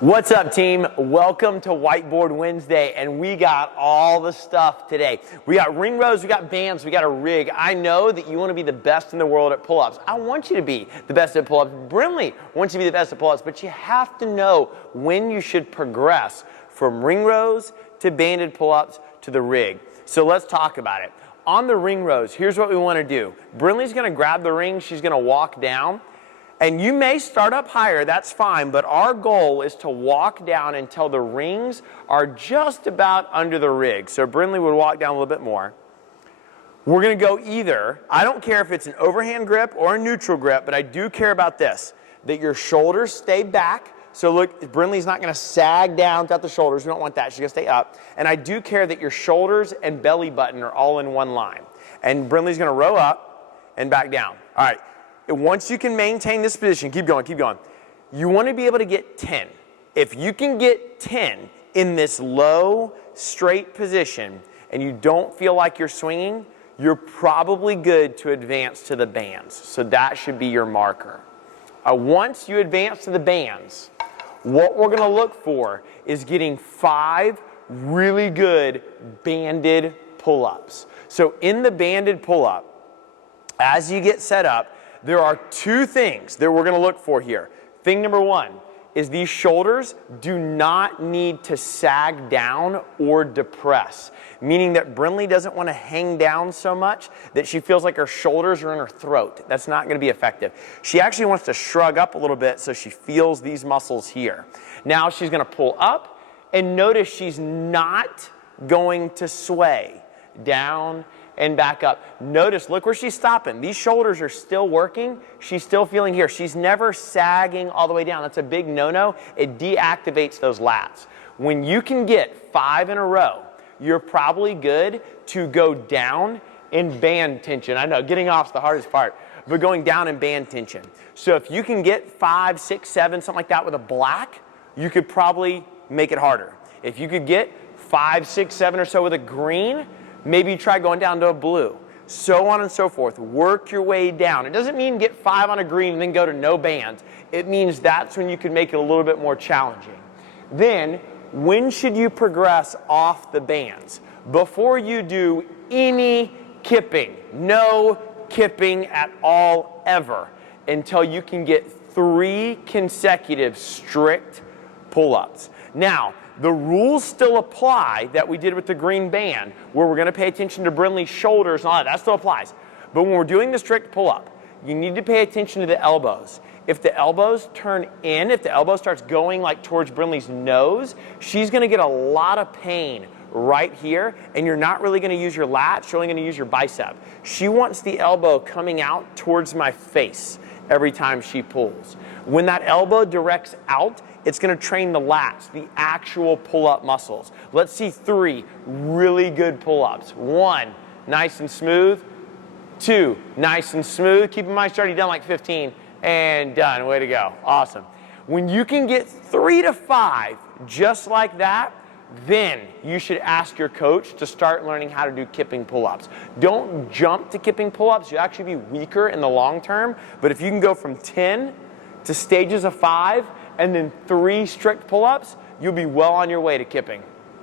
What's up, team? Welcome to Whiteboard Wednesday, and we got all the stuff today. We got ring rows, we got bands, we got a rig. I know that you want to be the best in the world at pull-ups. I want you to be the best at pull-ups. Brinley wants you to be the best at pull-ups, but you have to know when you should progress from ring rows to banded pull-ups to the rig. So let's talk about it. On the ring rows, here's what we want to do. Brinley's going to grab the ring, she's going to walk down. And you may start up higher, that's fine, but our goal is to walk down until the rings are just about under the rig. So Brinley would walk down a little bit more. We're going to go either, I don't care if it's an overhand grip or a neutral grip, but I do care about this, that your shoulders stay back. So look, Brinley's not going to sag down without the shoulders. We don't want that. She's going to stay up. And I do care that your shoulders and belly button are all in one line. And Brinley's going to row up and back down. All right. Once you can maintain this position, keep going, you want to be able to get 10. If you can get 10 in this low, straight position and you don't feel like you're swinging, you're probably good to advance to the bands. So that should be your marker. Once you advance to the bands, what we're going to look for is getting 5 really good banded pull-ups. So in the banded pull-up, as you get set up, there are 2 things that we're going to look for here. Thing number 1 is these shoulders do not need to sag down or depress, meaning that Brinley doesn't want to hang down so much that she feels like her shoulders are in her throat. That's not going to be effective. She actually wants to shrug up a little bit so she feels these muscles here. Now she's going to pull up, and notice she's not going to sway down and back up. Notice, look where she's stopping. These shoulders are still working. She's still feeling here. She's never sagging all the way down. That's a big no-no. It deactivates those lats. When you can get 5 in a row, you're probably good to go down in band tension. I know, getting off's the hardest part, but going down in band tension. So if you can get 5, 6, 7, something like that with a black, you could probably make it harder. If you could get 5, 6, 7 or so with a green, maybe you try going down to a blue, so on and so forth. Work your way down. It doesn't mean get 5 on a green and then go to no bands. It means that's when you can make it a little bit more challenging. Then, when should you progress off the bands? Before you do any kipping. No kipping at all, ever, until you can get 3 consecutive strict pull-ups. Now, the rules still apply that we did with the green band, where we're going to pay attention to Brinley's shoulders and all that. That still applies. But when we're doing the strict pull-up, you need to pay attention to the elbows. If the elbows turn in, if the elbow starts going like towards Brinley's nose, she's going to get a lot of pain right here, and you're not really going to use your lats, you're only going to use your bicep. She wants the elbow coming out towards my face every time she pulls. When that elbow directs out, it's going to train the lats, the actual pull-up muscles. Let's see 3 really good pull-ups. 1, nice and smooth. 2, nice and smooth. Keep in mind, she's already done like 15, and done. Way to go. Awesome. When you can get 3 to 5 just like that, then you should ask your coach to start learning how to do kipping pull-ups. Don't jump to kipping pull-ups. You'll actually be weaker in the long term, but if you can go from 10 to stages of 5, and then 3 strict pull-ups, you'll be well on your way to kipping.